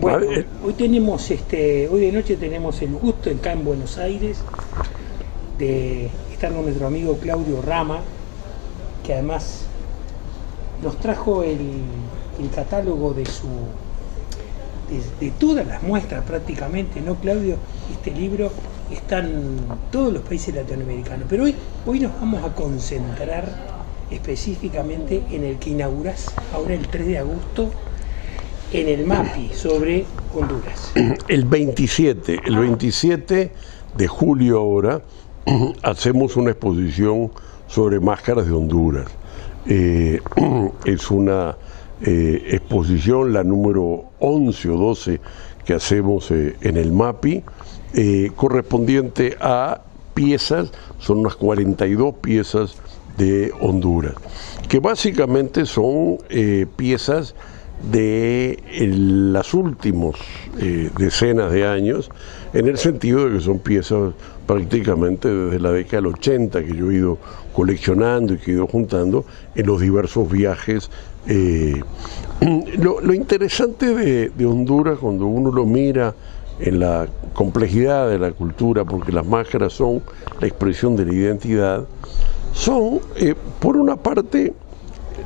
Bueno, hoy tenemos hoy de noche tenemos el gusto acá en Buenos Aires de estar con nuestro amigo Claudio Rama, que además nos trajo el catálogo de todas las muestras prácticamente, ¿no, Claudio? Este libro está en todos los países latinoamericanos, pero hoy nos vamos a concentrar específicamente en el que inaugurás ahora el 3 de agosto en el MAPI sobre Honduras. El 27 de julio ahora hacemos una exposición sobre máscaras de Honduras. Es una exposición, la número 11 o 12 que hacemos en el MAPI, correspondiente a piezas, son unas 42 piezas de Honduras, que básicamente son piezas de las últimas decenas de años, en el sentido de que son piezas prácticamente desde la década del 80 que yo he ido coleccionando y que he ido juntando en los diversos viajes. Lo interesante de Honduras, cuando uno lo mira en la complejidad de la cultura, porque las máscaras son la expresión de la identidad, son, por una parte,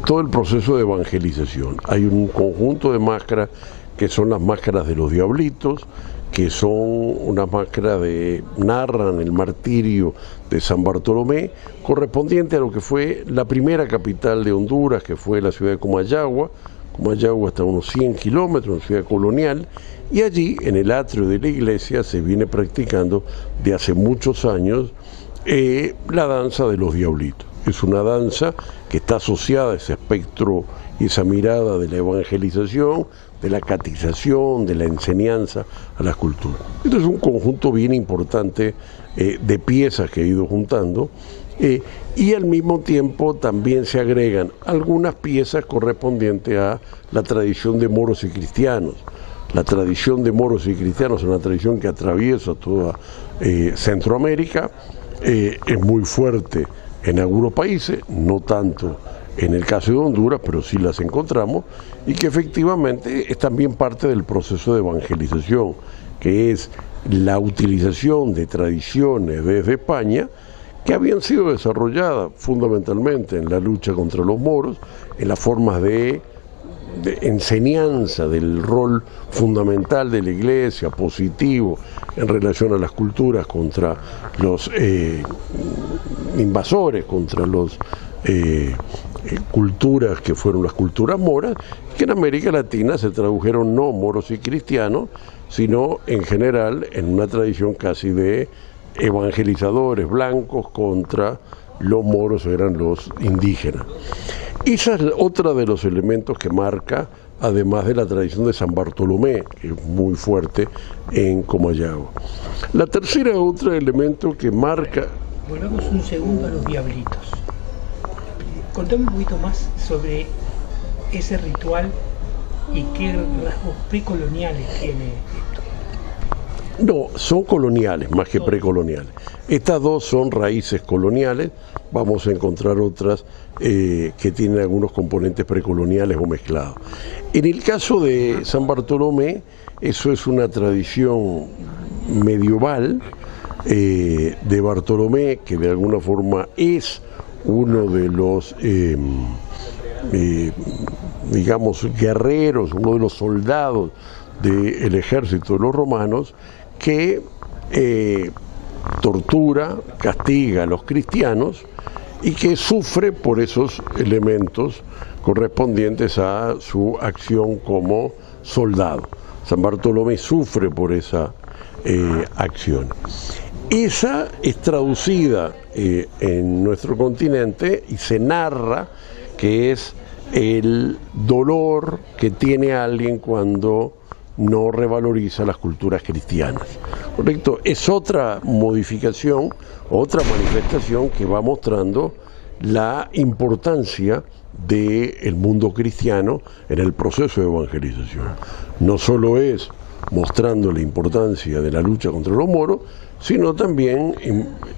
todo el proceso de evangelización. Hay un conjunto de máscaras que son las máscaras de los diablitos, que son unas máscaras que narran el martirio de San Bartolomé, correspondiente a lo que fue la primera capital de Honduras, que fue la ciudad de Comayagua. Comayagua está a unos 100 kilómetros, una ciudad colonial, y allí, en el atrio de la iglesia, se viene practicando de hace muchos años la danza de los diablitos. Es una danza que está asociada a ese espectro y esa mirada de la evangelización, de la catequización, de la enseñanza a las culturas. Entonces es un conjunto bien importante de piezas que he ido juntando, y al mismo tiempo también se agregan algunas piezas correspondientes a la tradición de moros y cristianos. La tradición de moros y cristianos es una tradición que atraviesa toda Centroamérica, es muy fuerte en algunos países, no tanto en el caso de Honduras, pero sí las encontramos, y que efectivamente es también parte del proceso de evangelización, que es la utilización de tradiciones desde España que habían sido desarrolladas fundamentalmente en la lucha contra los moros, en las formas de enseñanza del rol fundamental de la iglesia, positivo en relación a las culturas contra los invasores, contra los culturas que fueron las culturas moras, que en América Latina se tradujeron no moros y cristianos, sino en general en una tradición casi de evangelizadores blancos contra los moros, eran los indígenas. Esa es otra de los elementos que marca, además de la tradición de San Bartolomé, que es muy fuerte en Comayagua. La tercera, otro elemento que marca... Volvamos un segundo a los diablitos. Contame un poquito más sobre ese ritual y qué rasgos precoloniales tiene esto. No, son coloniales más que precoloniales. Estas dos son raíces coloniales, vamos a encontrar otras que tienen algunos componentes precoloniales o mezclados. En el caso de San Bartolomé, eso es una tradición medieval de Bartolomé, que de alguna forma es uno de los, digamos, guerreros, uno de los soldados del ejército de los romanos, que tortura, castiga a los cristianos y que sufre por esos elementos correspondientes a su acción como soldado. San Bartolomé sufre por esa acción. Esa es traducida en nuestro continente y se narra que es el dolor que tiene alguien cuando no revaloriza las culturas cristianas. ¿Correcto? Es otra modificación, otra manifestación que va mostrando la importancia del mundo cristiano en el proceso de evangelización. No solo es mostrando la importancia de la lucha contra los moros, sino también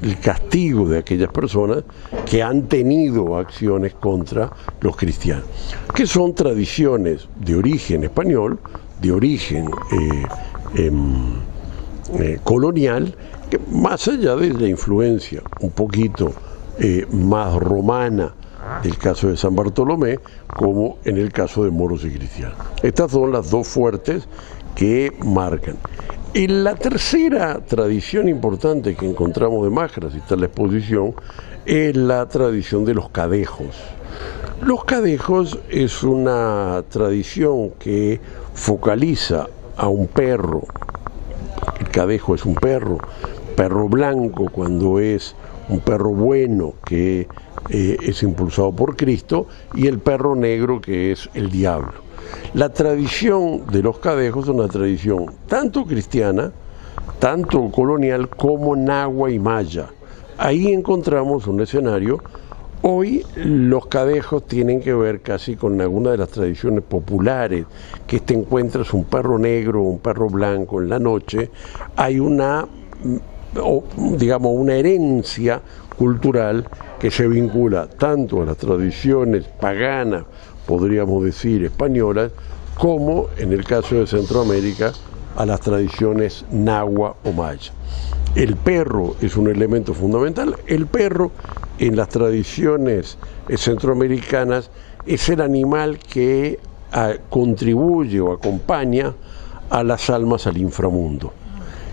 el castigo de aquellas personas que han tenido acciones contra los cristianos, que son tradiciones de origen español, de origen colonial, que más allá de la influencia un poquito más romana del caso de San Bartolomé, como en el caso de moros y cristianos. Estas son las dos fuertes que marcan. Y la tercera tradición importante que encontramos de máscaras, y está en la exposición, es la tradición de los cadejos. Los cadejos es una tradición que focaliza a un perro. El cadejo es un perro blanco cuando es un perro bueno que es impulsado por Cristo, y el perro negro que es el diablo. La tradición de los cadejos es una tradición tanto cristiana, tanto colonial, como nahua y maya. Ahí encontramos un escenario. Hoy los cadejos tienen que ver casi con alguna de las tradiciones populares, que te encuentras un perro negro o un perro blanco en la noche. Hay una herencia cultural que se vincula tanto a las tradiciones paganas, podríamos decir españolas, como en el caso de Centroamérica a las tradiciones nahua o maya. El perro es un elemento fundamental. El perro en las tradiciones centroamericanas es el animal que contribuye o acompaña a las almas al inframundo.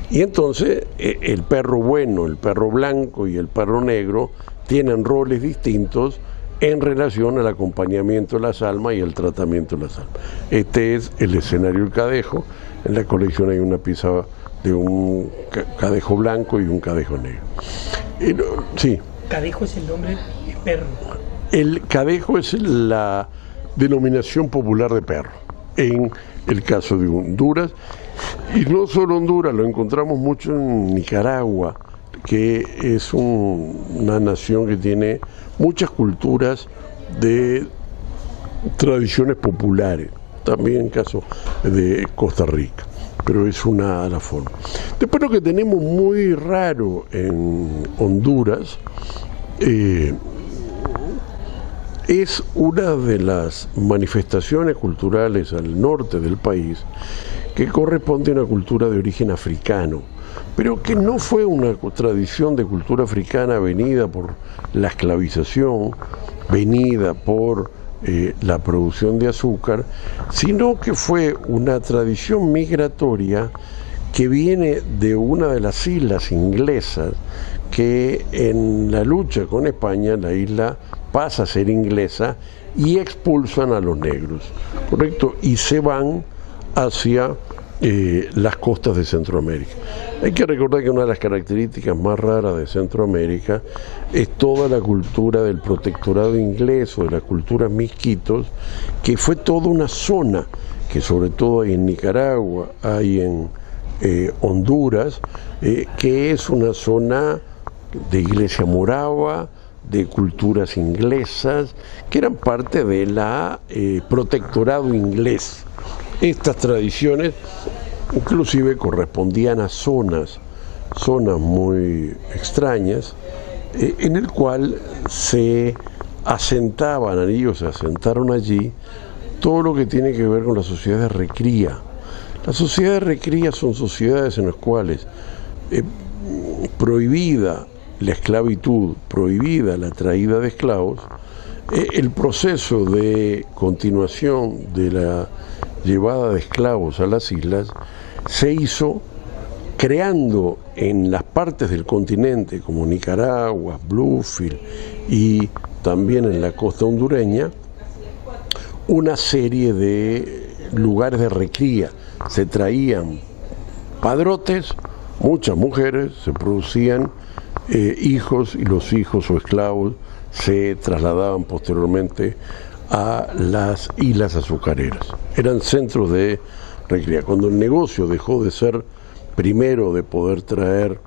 Y entonces el perro bueno, el perro blanco y el perro negro tienen roles distintos en relación al acompañamiento de las almas y el tratamiento de las almas. Este es el escenario del cadejo. En la colección hay una pieza de un cadejo blanco y un cadejo negro. Sí. Cadejo es el nombre de perro. El cadejo es la denominación popular de perro, en el caso de Honduras. Y no solo Honduras, lo encontramos mucho en Nicaragua, que es una nación que tiene muchas culturas de tradiciones populares, también en el caso de Costa Rica, pero es una de las formas. Después, lo que tenemos muy raro en Honduras es una de las manifestaciones culturales al norte del país que corresponde a una cultura de origen africano, pero que no fue una tradición de cultura africana venida por la esclavización, venida por la producción de azúcar, sino que fue una tradición migratoria que viene de una de las islas inglesas, que en la lucha con España la isla pasa a ser inglesa y expulsan a los negros, ¿correcto? Y se van hacia las costas de Centroamérica. Hay que recordar que una de las características más raras de Centroamérica es toda la cultura del protectorado inglés o de las culturas misquitos, que fue toda una zona, que sobre todo hay en Nicaragua, hay en Honduras, que es una zona de iglesia morava, de culturas inglesas, que eran parte de la protectorado inglés. Estas tradiciones inclusive correspondían a zonas muy extrañas, en el cual se asentaban, ellos se asentaron allí, todo lo que tiene que ver con la sociedad de recría. Las sociedades de recría son sociedades en las cuales prohibida la esclavitud, prohibida la traída de esclavos, el proceso de continuación de la llevada de esclavos a las islas se hizo creando en las partes del continente como Nicaragua, Bluefield y también en la costa hondureña una serie de lugares de recría. Se traían padrotes, muchas mujeres, se producían hijos, y los hijos o esclavos se trasladaban posteriormente a las islas azucareras. Eran centros de recría. Cuando el negocio dejó de ser primero de poder traer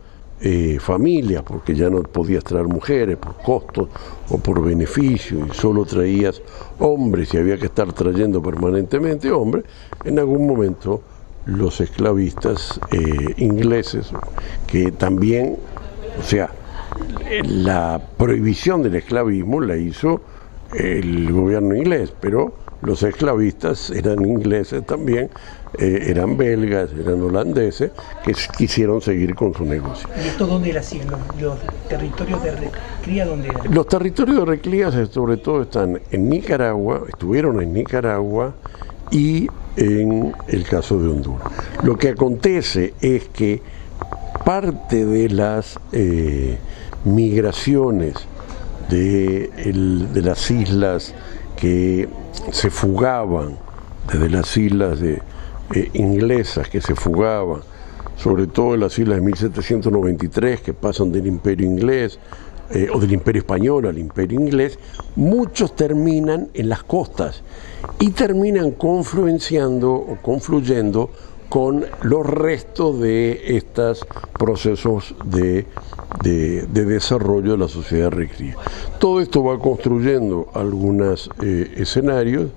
familias, porque ya no podías traer mujeres por costos o por beneficio, y solo traías hombres y había que estar trayendo permanentemente hombres, en algún momento los esclavistas ingleses, que también, o sea, la prohibición del esclavismo la hizo el gobierno inglés, pero los esclavistas eran ingleses también, eran belgas, eran holandeses, que quisieron seguir con su negocio. ¿Y esto dónde era así? ¿Los territorios de recría dónde eran? Los territorios de recría sobre todo están en Nicaragua, estuvieron en Nicaragua y en el caso de Honduras. Lo que acontece es que parte de las migraciones de las islas que se fugaban, desde las islas inglesas que se fugaban, sobre todo en las islas de 1793 que pasan del Imperio inglés o del Imperio español al Imperio inglés, muchos terminan en las costas y terminan confluyendo con los restos de estos procesos de desarrollo de la sociedad recría. Todo esto va construyendo algunos escenarios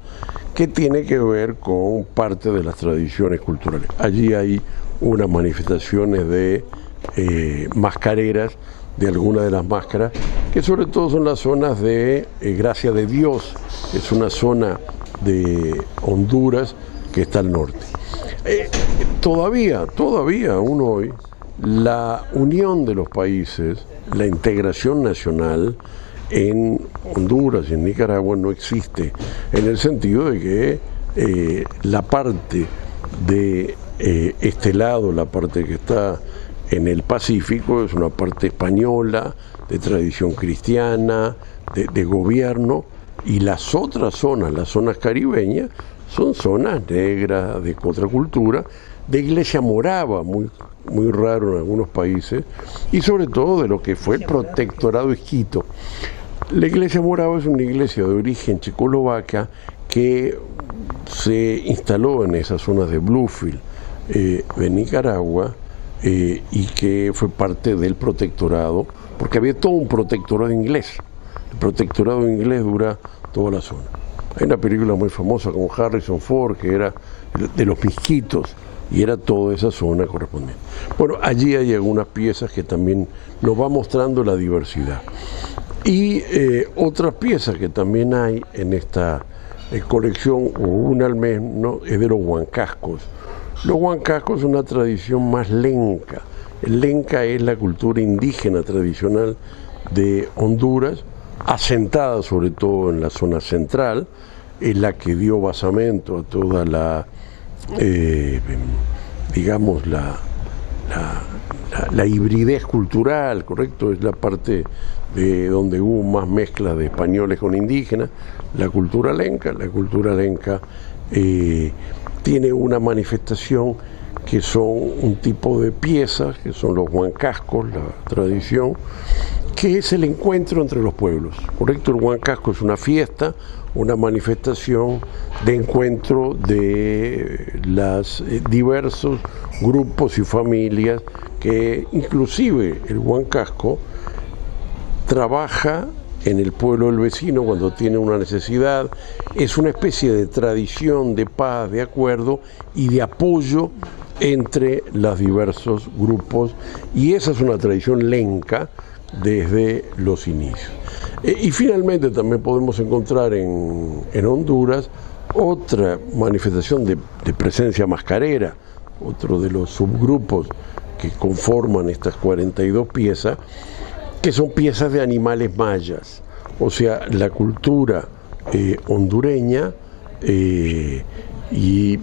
que tienen que ver con parte de las tradiciones culturales. Allí hay unas manifestaciones de mascareras, de algunas de las máscaras, que sobre todo son las zonas de Gracia de Dios, que es una zona de Honduras que está al norte. Todavía aún hoy, la unión de los países, la integración nacional en Honduras y en Nicaragua no existe, en el sentido de que la parte de este lado, la parte que está en el Pacífico, es una parte española, de tradición cristiana, de gobierno, y las otras zonas, las zonas caribeñas, son zonas negras, de contracultura, de iglesia morava, muy raro en algunos países, y sobre todo de lo que fue el protectorado Quito. La iglesia morava es una iglesia de origen checoslovaca que se instaló en esas zonas de Bluefield, de Nicaragua, y que fue parte del protectorado, porque había todo un protectorado inglés. El protectorado inglés dura toda la zona. Hay una película muy famosa con Harrison Ford que era de los Misquitos y era toda esa zona correspondiente. Bueno, allí hay algunas piezas que también nos va mostrando la diversidad. Y otras piezas que también hay en esta colección, o una al menos, es de los huancascos. Los huancascos es una tradición más lenca. El lenca es la cultura indígena tradicional de Honduras, asentada sobre todo en la zona central, es la que dio basamento a toda la, digamos, la hibridez cultural, ¿correcto? Es la parte de donde hubo más mezcla de españoles con indígenas, la cultura lenca. La cultura lenca tiene una manifestación que son un tipo de piezas, que son los huancascos, la tradición, que es el encuentro entre los pueblos, ¿correcto? El huancasco es una fiesta, una manifestación de encuentro de los diversos grupos y familias que inclusive el huancasco trabaja en el pueblo del vecino cuando tiene una necesidad, es una especie de tradición de paz, de acuerdo y de apoyo entre los diversos grupos, y esa es una tradición lenca desde los inicios. Y finalmente también podemos encontrar en Honduras otra manifestación de presencia mascarera, otro de los subgrupos que conforman estas 42 piezas, que son piezas de animales mayas, o sea, la cultura hondureña y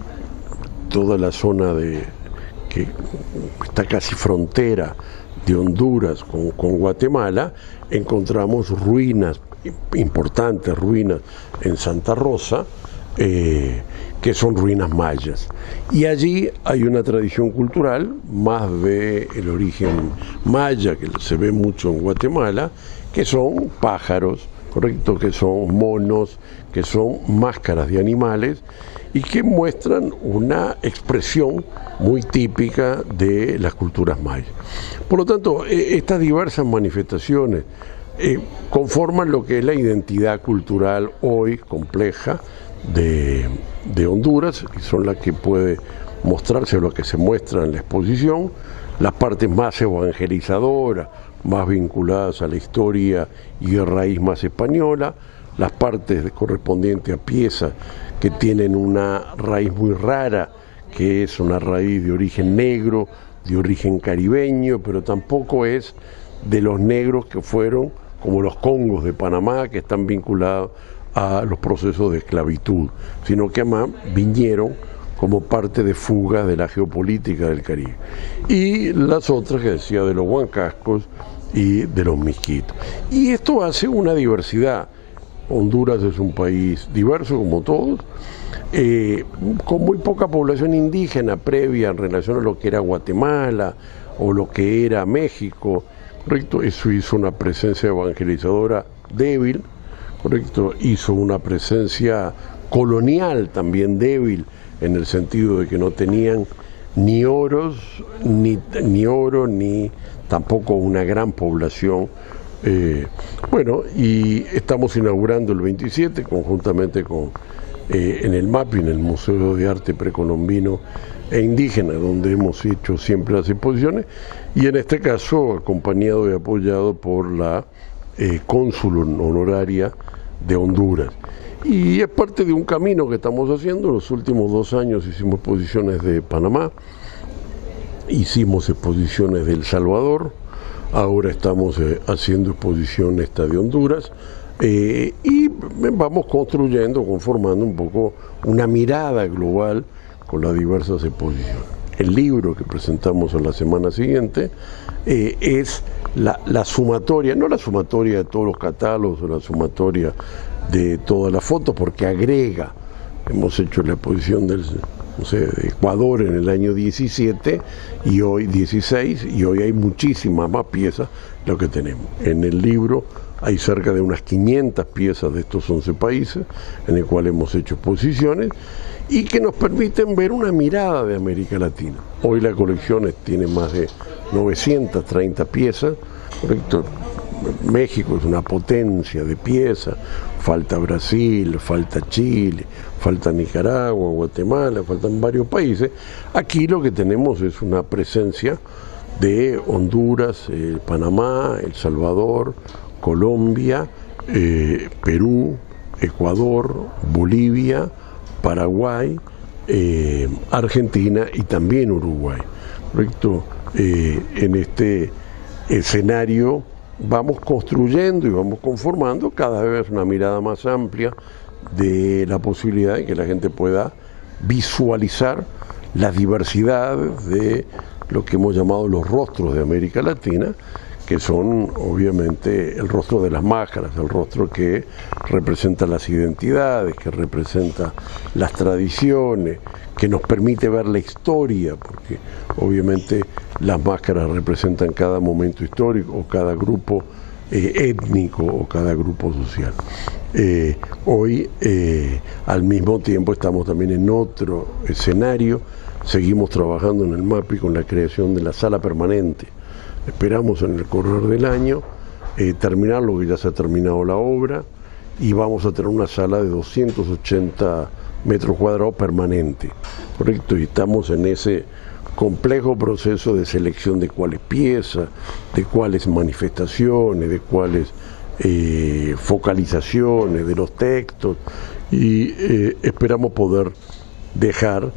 toda la zona que está casi frontera de Honduras con Guatemala, encontramos ruinas, importantes ruinas en Santa Rosa, que son ruinas mayas. Y allí hay una tradición cultural más del origen maya, que se ve mucho en Guatemala, que son pájaros, correcto, que son monos, que son máscaras de animales y que muestran una expresión muy típica de las culturas mayas. Por lo tanto, estas diversas manifestaciones conforman lo que es la identidad cultural hoy compleja de Honduras, y son las que puede mostrarse, lo que se muestra en la exposición, las partes más evangelizadoras, más vinculadas a la historia y de raíz más española, las partes correspondientes a piezas que tienen una raíz muy rara, que es una raíz de origen negro, de origen caribeño, pero tampoco es de los negros que fueron como los congos de Panamá, que están vinculados a los procesos de esclavitud, sino que además vinieron como parte de fuga de la geopolítica del Caribe. Y las otras que decía de los huancascos y de los misquitos. Y esto hace una diversidad. Honduras es un país diverso como todos, con muy poca población indígena previa en relación a lo que era Guatemala o lo que era México, ¿correcto? Eso hizo una presencia evangelizadora débil, ¿correcto? Hizo una presencia colonial también débil, en el sentido de que no tenían ni oro, ni tampoco una gran población. Y estamos inaugurando el 27 conjuntamente con en el MAPI, en el Museo de Arte Precolombino e Indígena, donde hemos hecho siempre las exposiciones, y en este caso acompañado y apoyado por la cónsul honoraria de Honduras. Y es parte de un camino que estamos haciendo. En los últimos 2 años hicimos exposiciones de Panamá, hicimos exposiciones de El Salvador, ahora estamos haciendo exposición esta de Honduras, y vamos construyendo, conformando un poco una mirada global con las diversas exposiciones. El libro que presentamos en la semana siguiente es la sumatoria, no la sumatoria de todos los catálogos o la sumatoria de todas las fotos, porque agrega. Hemos hecho la exposición de Ecuador en el año 17 y hoy 16, y hoy hay muchísimas más piezas de lo que tenemos. En el libro hay cerca de unas 500 piezas de estos 11 países en el cual hemos hecho exposiciones y que nos permiten ver una mirada de América Latina. Hoy la colección tiene más de 930 piezas, ¿correcto? México es una potencia de piezas, falta Brasil, falta Chile, falta Nicaragua, Guatemala, faltan varios países. Aquí lo que tenemos es una presencia de Honduras, Panamá, El Salvador, Colombia, Perú, Ecuador, Bolivia, Paraguay, Argentina y también Uruguay. ¿Correcto? En este escenario vamos construyendo y vamos conformando cada vez una mirada más amplia de la posibilidad de que la gente pueda visualizar las diversidades de lo que hemos llamado los rostros de América Latina, que son obviamente el rostro de las máscaras, el rostro que representa las identidades, que representa las tradiciones, que nos permite ver la historia, porque obviamente las máscaras representan cada momento histórico o cada grupo étnico o cada grupo social. Hoy, al mismo tiempo, estamos también en otro escenario, seguimos trabajando en el MAPI con la creación de la sala permanente. Esperamos en el correr del año terminar lo que ya se ha terminado la obra, y vamos a tener una sala de 280 metros cuadrados permanente, ¿correcto? Y estamos en ese complejo proceso de selección de cuáles piezas, de cuáles manifestaciones, de cuáles focalizaciones de los textos, y esperamos poder dejar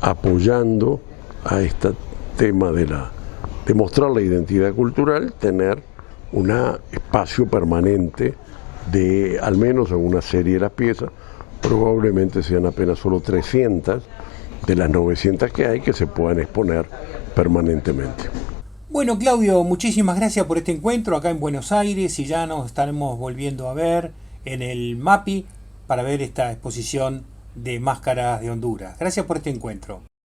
apoyando a este tema de mostrar la identidad cultural, tener un espacio permanente de al menos en una serie de las piezas. Probablemente sean apenas solo 300 de las 900 que hay que se puedan exponer permanentemente. Bueno, Claudio, muchísimas gracias por este encuentro acá en Buenos Aires, y ya nos estaremos volviendo a ver en el MAPI para ver esta exposición de máscaras de Honduras. Gracias por este encuentro.